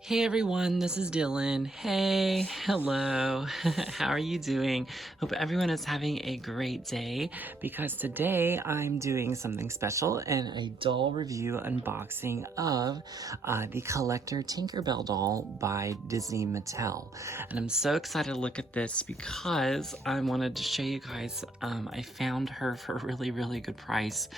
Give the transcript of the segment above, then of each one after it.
Hey everyone, this is Dylan. Hey, hello. How are you doing? Hope everyone is having a great day because today I'm doing something special and a doll review unboxing of the Collector Tinkerbell doll by Disney Mattel. And I'm so excited to look at this because I wanted to show you guys, I found her for a really good price.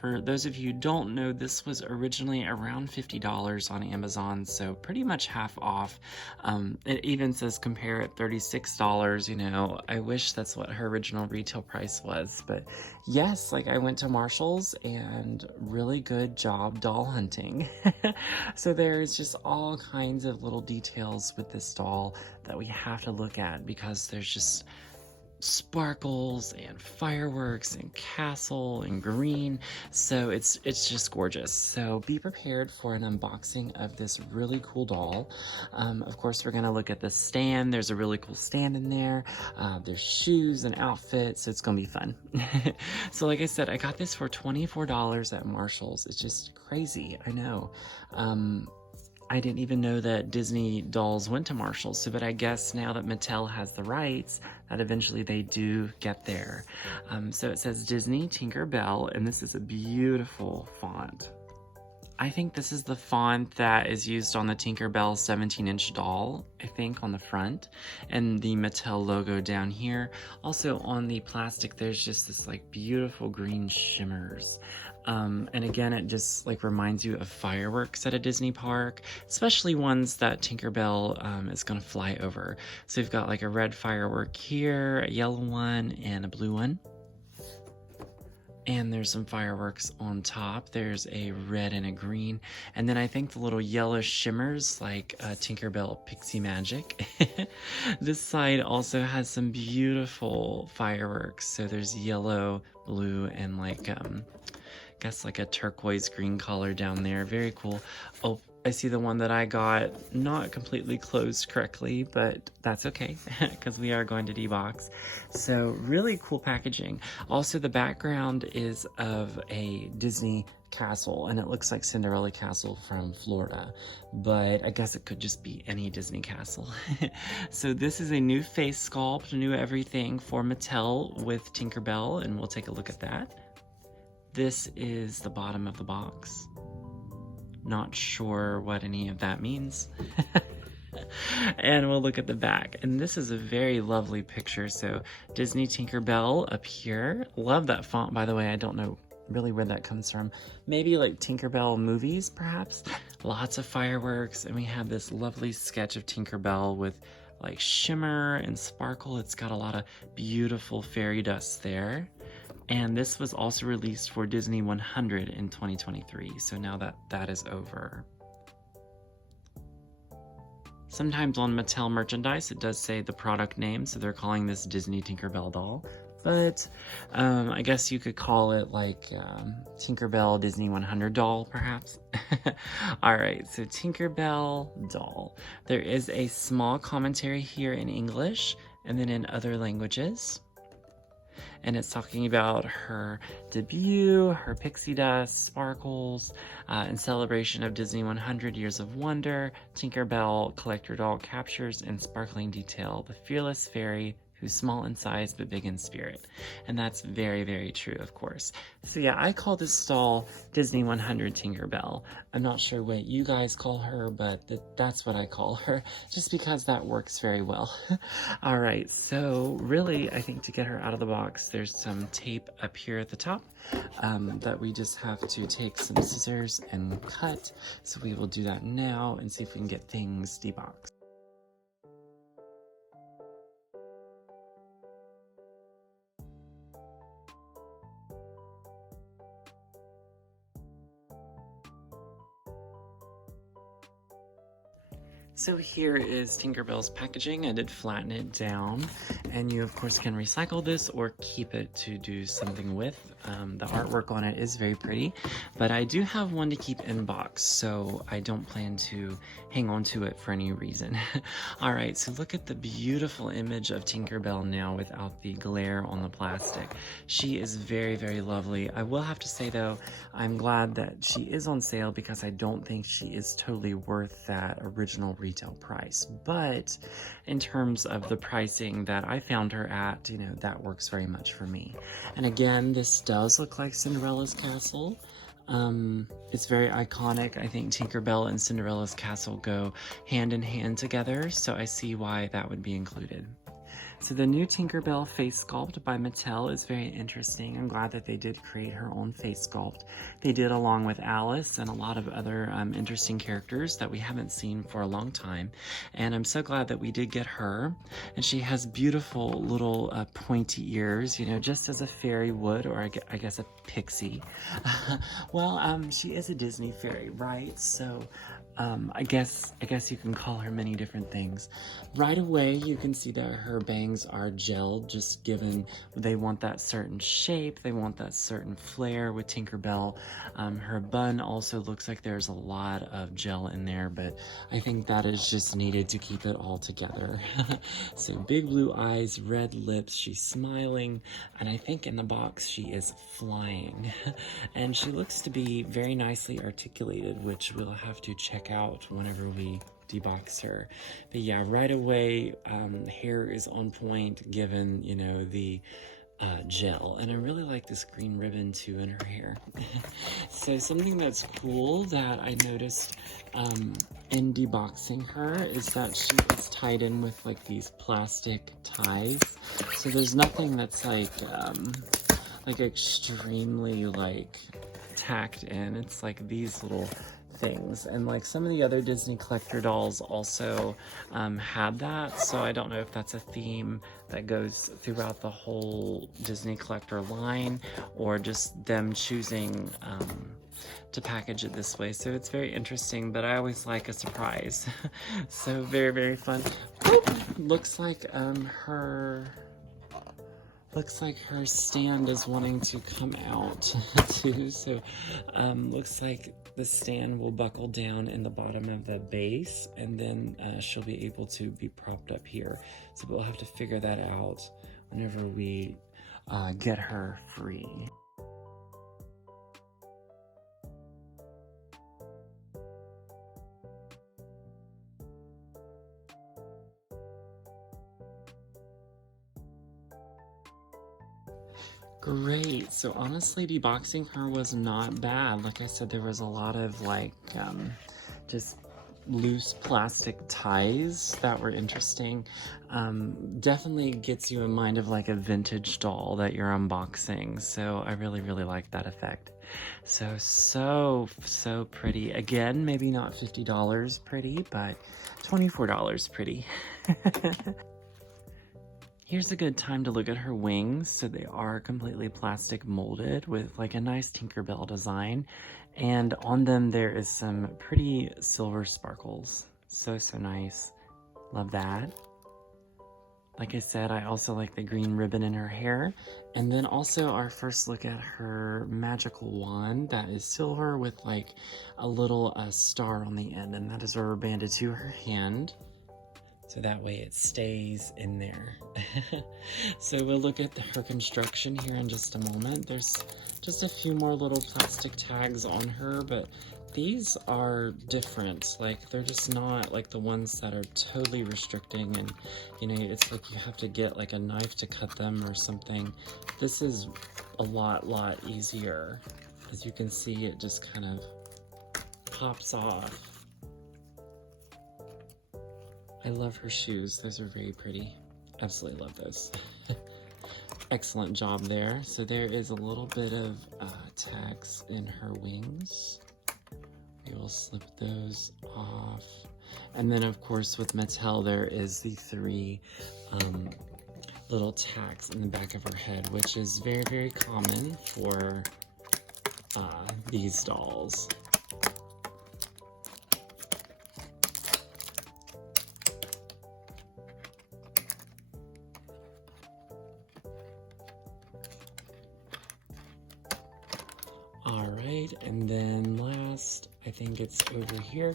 For those of you who don't know, this was originally around $50 on Amazon, so pretty much half off. It even says compare at $36. You know, I wish that's what her original retail price was, but yes, like I went to Marshall's and really good job doll hunting. So there's just all kinds of little details with this doll that we have to look at because there's just sparkles and fireworks and castle and green, so it's just gorgeous. So be prepared for an unboxing of this really cool doll. Of course, we're gonna look at the stand. There's a really cool stand in there. There's shoes and outfits, so it's gonna be fun. So like I said, I got this for $24 at Marshall's. It's just crazy, I know. I didn't even know that Disney dolls went to Marshall, but I guess now that Mattel has the rights, that eventually they do get there. So it says Disney Tinkerbell, and this is a beautiful font. I think this is the font that is used on the Tinkerbell 17-inch doll, I think, on the front, and the Mattel logo down here. Also on the plastic, there's just this like beautiful green shimmers. And again, it just like reminds you of fireworks at a Disney park, especially ones that Tinkerbell is gonna fly over. So you've got like a red firework here, a yellow one, and a blue one. And there's some fireworks on top. There's a red and a green. And then I think the little yellow shimmers like Tinkerbell Pixie Magic. This side also has some beautiful fireworks. So there's yellow, blue, and like, guess like a turquoise green color down there. Very cool. Oh, I see the one that I got not completely closed correctly, but that's okay because we are going to debox. So really cool packaging. Also, the background is of a Disney castle, and it looks like Cinderella Castle from Florida, but I guess it could just be any Disney castle. So this is a new face sculpt, new everything for Mattel with Tinkerbell, and we'll take a look at that. This is the bottom of the box. Not sure what any of that means. And we'll look at the back. And this is a very lovely picture. So Disney Tinkerbell up here. Love that font, by the way. I don't know really where that comes from. Maybe like Tinkerbell movies, perhaps. Lots of fireworks. And we have this lovely sketch of Tinkerbell with like shimmer and sparkle. It's got a lot of beautiful fairy dust there. And this was also released for Disney 100 in 2023, so now that is over. Sometimes on Mattel merchandise, it does say the product name, so they're calling this Disney Tinkerbell doll. But I guess you could call it like Tinkerbell Disney 100 doll, perhaps. All right, so Tinkerbell doll. There is a small commentary here in English and then in other languages. And it's talking about her debut, her pixie dust, sparkles, in celebration of Disney 100 Years of Wonder. Tinkerbell collector doll captures in sparkling detail the fearless fairy who's small in size but big in spirit. And that's very true, of course. So yeah, I call this doll Disney 100 Tinkerbell. I'm not sure what you guys call her, but that's what I call her, just because that works very well. All right, so really, I think to get her out of the box, there's some tape up here at the top that we just have to take some scissors and cut. So we will do that now and see if we can get things deboxed. So here is Tinkerbell's packaging. I did flatten it down, and you of course can recycle this or keep it to do something with. The artwork on it is very pretty, but I do have one to keep in box, so I don't plan to hang on to it for any reason. All right, so look at the beautiful image of Tinkerbell now without the glare on the plastic. She is very, very lovely. I will have to say though, I'm glad that she is on sale because I don't think she is totally worth that original retail price. But in terms of the pricing that I found her at, you know, that works very much for me. And again, this does look like Cinderella's castle. It's very iconic. I think Tinkerbell and Cinderella's castle go hand in hand together, so I see why that would be included. So the new Tinkerbell face sculpt by Mattel is very interesting. I'm glad that they did create her own face sculpt. They did along with Alice and a lot of other interesting characters that we haven't seen for a long time. And I'm so glad that we did get her. And she has beautiful little pointy ears, you know, just as a fairy would, or I guess a pixie. Well, she is a Disney fairy, right? So I guess you can call her many different things. Right away, you can see that her bangs are gelled, just given they want that certain shape, they want that certain flair with Tinkerbell. Her bun also looks like there's a lot of gel in there, but I think that is just needed to keep it all together. So big blue eyes, red lips, she's smiling, and I think in the box she is flying. And she looks to be very nicely articulated, which we'll have to check out whenever we debox her. But yeah, right away, hair is on point given, you know, the gel, and I really like this green ribbon too in her hair. So something that's cool that I noticed in deboxing her is that she is tied in with like these plastic ties, so there's nothing that's like extremely like tacked in. It's like these little things, and like some of the other Disney collector dolls also had that, so I don't know if that's a theme that goes throughout the whole Disney collector line or just them choosing to package it this way. So it's very interesting, but I always like a surprise. So very, very fun. Looks like her stand is wanting to come out too, so looks like the stand will buckle down in the bottom of the base, and then she'll be able to be propped up here. So we'll have to figure that out whenever we get her free. Great. So honestly, deboxing her was not bad. Like I said, there was a lot of like just loose plastic ties that were interesting. Definitely gets you in mind of like a vintage doll that you're unboxing. So I really, really like that effect. So pretty. Again, maybe not $50 pretty, but $24 pretty. Here's a good time to look at her wings. So they are completely plastic molded with like a nice Tinkerbell design. And on them there is some pretty silver sparkles. So nice. Love that. Like I said, I also like the green ribbon in her hair. And then also our first look at her magical wand that is silver with like a little star on the end. And that is rubber banded to her hand, so that way it stays in there. So we'll look at her construction here in just a moment. There's just a few more little plastic tags on her, but these are different. Like they're just not like the ones that are totally restricting, and you know, it's like you have to get like a knife to cut them or something. This is a lot easier. As you can see, it just kind of pops off. I love her shoes. Those are very pretty. Absolutely love those. Excellent job there. So there is a little bit of tags in her wings. We will slip those off. And then of course with Mattel there is the 3 little tags in the back of her head, which is very common for these dolls. right, and then last, I think it's over here.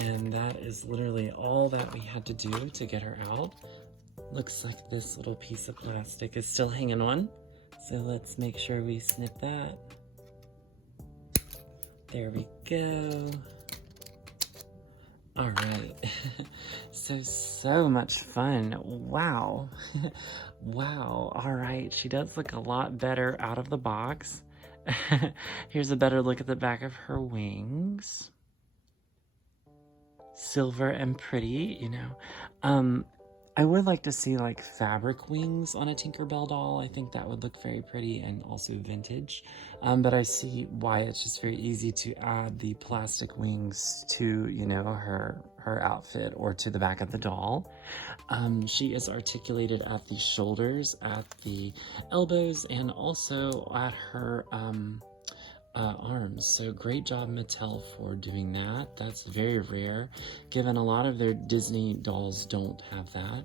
And that is literally all that we had to do to get her out. Looks like this little piece of plastic is still hanging on. So let's make sure we snip that. There we go. All right. So much fun. Wow. Wow. All right. She does look a lot better out of the box. Here's a better look at the back of her wings. Silver and pretty, you know. I would like to see like fabric wings on a Tinkerbell doll. I think that would look very pretty and also vintage. But I see why it's just very easy to add the plastic wings to, you know, her outfit or to the back of the doll. She is articulated at the shoulders, at the elbows, and also at her arms. So great job, Mattel, for doing that. That's very rare, given a lot of their Disney dolls don't have that.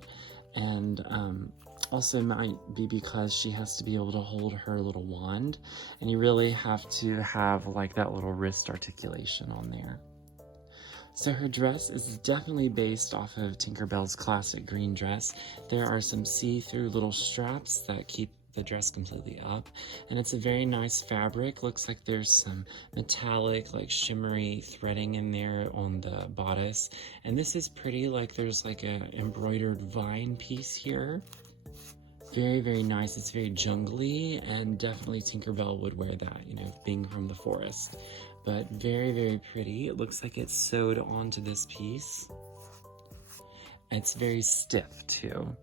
And also might be because she has to be able to hold her little wand, and you really have to have like that little wrist articulation on there. So her dress is definitely based off of Tinkerbell's classic green dress. There are some see-through little straps that keep the dress completely up, and it's a very nice fabric. Looks like there's some metallic, like shimmery threading in there on the bodice, and this is pretty. Like there's like a embroidered vine piece here. Very nice. It's very jungly, and definitely Tinkerbell would wear that, you know, being from the forest. But very pretty. It looks like it's sewed onto this piece. It's very stiff too.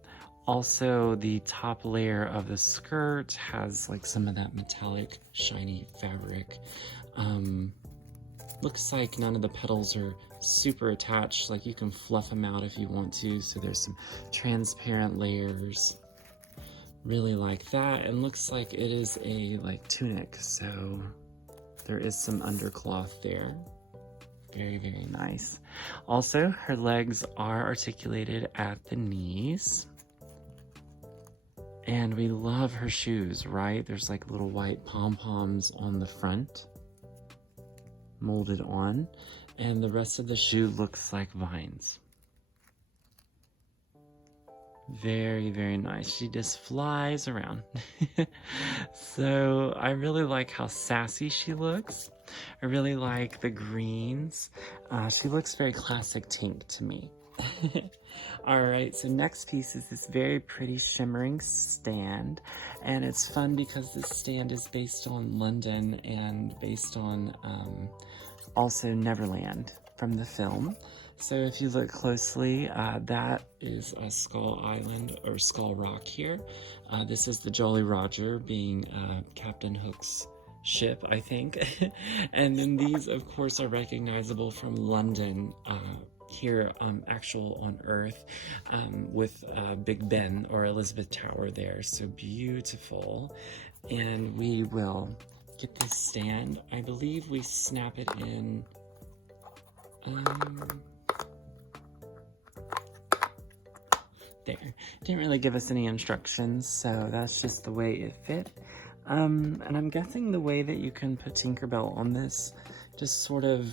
Also, the top layer of the skirt has like some of that metallic, shiny fabric. Looks like none of the petals are super attached. Like you can fluff them out if you want to. So there's some transparent layers. Really like that. And looks like it is a like tunic. So there is some undercloth there. Very nice. Also, her legs are articulated at the knees. And we love her shoes, right? There's like little white pom-poms on the front, molded on, and the rest of the shoe looks like vines. Very nice. She just flies around. So I really like how sassy she looks. I really like the greens. She looks very classic Tink to me. Alright, so next piece is this very pretty shimmering stand, and it's fun because this stand is based on London and based on also Neverland from the film. So if you look closely, that is a Skull Island or Skull Rock here. This is the Jolly Roger being Captain Hook's ship, I think. And then these, of course, are recognizable from London. Here actual on Earth with Big Ben or Elizabeth Tower there. So beautiful. And we will get this stand. I believe we snap it in. There. Didn't really give us any instructions, so that's just the way it fit. And I'm guessing the way that you can put Tinkerbell on this, just sort of,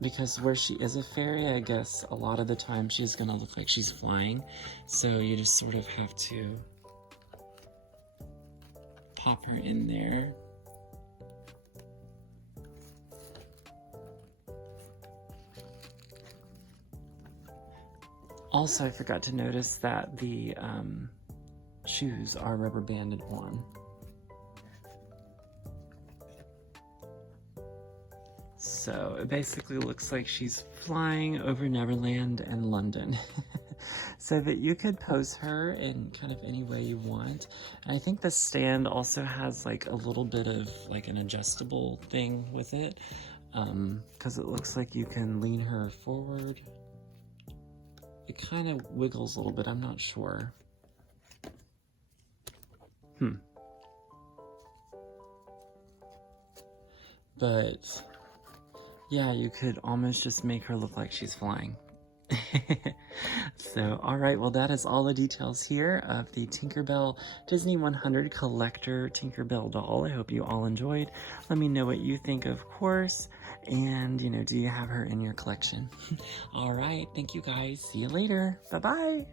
because where she is a fairy, I guess a lot of the time she's gonna look like she's flying. So you just sort of have to pop her in there. Also, I forgot to notice that the shoes are rubber banded on. So it basically looks like she's flying over Neverland and London. So that you could pose her in kind of any way you want. And I think the stand also has like a little bit of like an adjustable thing with it, because it looks like you can lean her forward. It kind of wiggles a little bit, I'm not sure. But yeah, you could almost just make her look like she's flying. So, all right, well, that is all the details here of the Tinkerbell Disney 100 Collector Tinkerbell doll. I hope you all enjoyed. Let me know what you think, of course. And, do you have her in your collection? All right, thank you guys. See you later. Bye-bye.